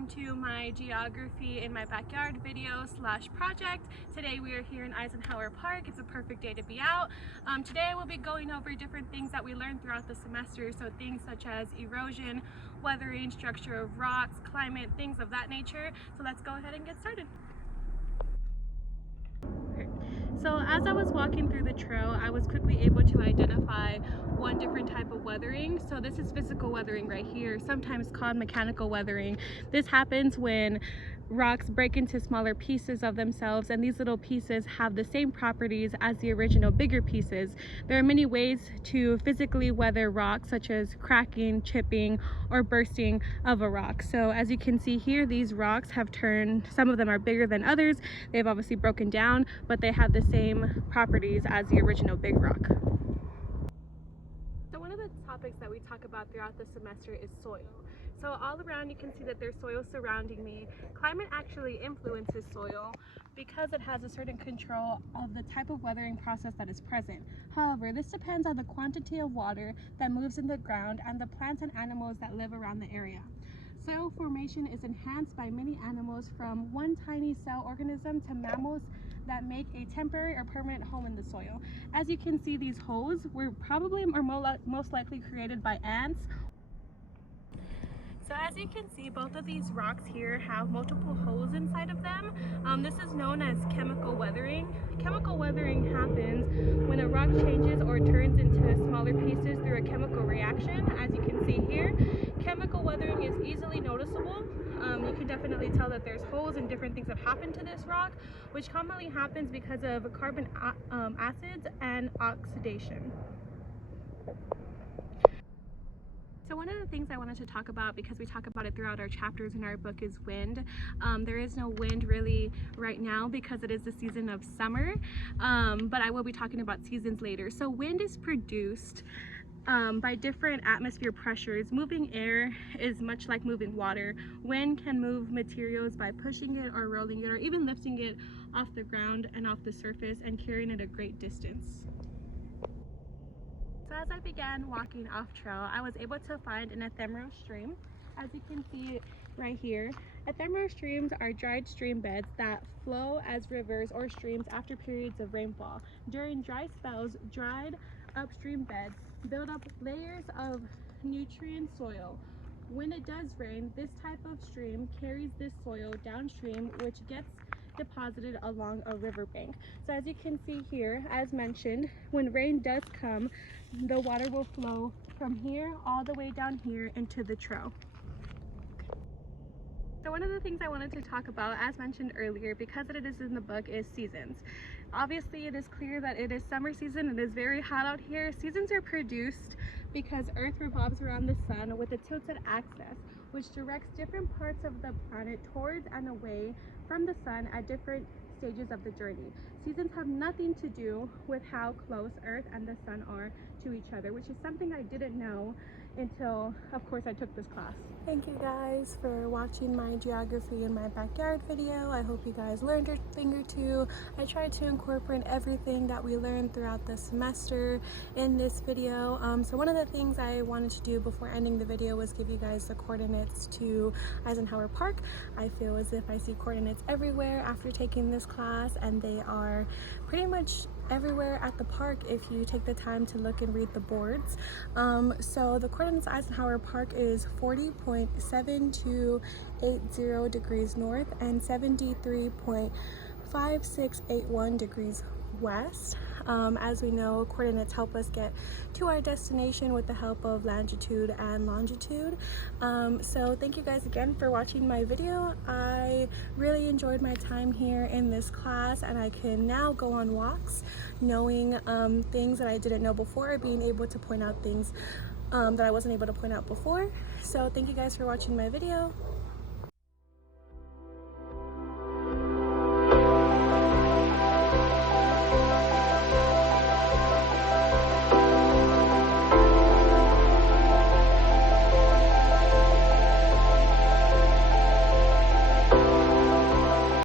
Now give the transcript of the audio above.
welcome to my geography in my backyard video slash project. Today we are here in Eisenhower Park. It's a perfect day to be out. Today we'll be going over different things that we learned throughout the semester, so things such as erosion, weathering, structure of rocks, climate, things of that nature. So let's go ahead and get started. So as I was walking through the trail, I was quickly able to identify one different type of weathering. So this is physical weathering right here, sometimes called mechanical weathering. This happens when rocks break into smaller pieces of themselves, and these little pieces have the same properties as the original bigger pieces. There are many ways to physically weather rocks, such as cracking, chipping, or bursting of a rock. So as you can see here, these rocks have turned, some of them are bigger than others. They've obviously broken down, but they have the same properties as the original big rock. So one of the topics that we talk about throughout the semester is soil. So all around you can see that there's soil surrounding me. Climate actually influences soil because it has a certain control of the type of weathering process that is present. However, this depends on the quantity of water that moves in the ground and the plants and animals that live around the area. Soil formation is enhanced by many animals, from one tiny cell organism to mammals that make a temporary or permanent home in the soil. As you can see, these holes were probably or most likely created by ants. So as you can see, both of these rocks here have multiple holes inside of them. This is known as chemical weathering. Chemical weathering happens when a rock changes or turns into smaller pieces through a chemical reaction. As you can see here, chemical weathering is easily noticeable. You can definitely tell that there's holes and different things have happened to this rock, which commonly happens because of carbon acids and oxidation. So one of the things I wanted to talk about, because we talk about it throughout our chapters in our book, is wind. There is no wind really right now because it is the season of summer, but I will be talking about seasons later. So wind is produced by different atmosphere pressures. Moving air is much like moving water. Wind can move materials by pushing it or rolling it or even lifting it off the ground and off the surface and carrying it a great distance. So as I began walking off trail, I was able to find an ephemeral stream. As you can see right here, ephemeral streams are dried stream beds that flow as rivers or streams after periods of rainfall. During dry spells, dried upstream beds build up layers of nutrient soil. When it does rain, this type of stream carries this soil downstream, which gets deposited along a riverbank. So as you can see here, as mentioned, when rain does come, the water will flow from here all the way down here into the trail. So one of the things I wanted to talk about, as mentioned earlier, because it is in the book, is seasons. Obviously, it is clear that it is summer season. It is very hot out here. Seasons are produced because Earth revolves around the sun with a tilted axis, which directs different parts of the planet towards and away from the sun at different stages of the journey. Seasons have nothing to do with how close Earth and the sun are to each other, which is something I didn't know until, of course, I took this class. Thank you guys for watching my geography in my backyard video. I hope you guys learned a thing or two. I tried to incorporate everything that we learned throughout the semester in this video. So one of the things I wanted to do before ending the video was give you guys the coordinates to Eisenhower Park. I feel as if I see coordinates everywhere after taking this class, and they are pretty much everywhere at the park if you take the time to look and read the boards. So the coordinates of Eisenhower Park is 40.7280 degrees north and 73.5681 degrees west. As we know, coordinates help us get to our destination with the help of latitude and longitude. So thank you guys again for watching my video. I really enjoyed my time here in this class, and I can now go on walks knowing things that I didn't know before, being able to point out things that I wasn't able to point out before. So thank you guys for watching my video.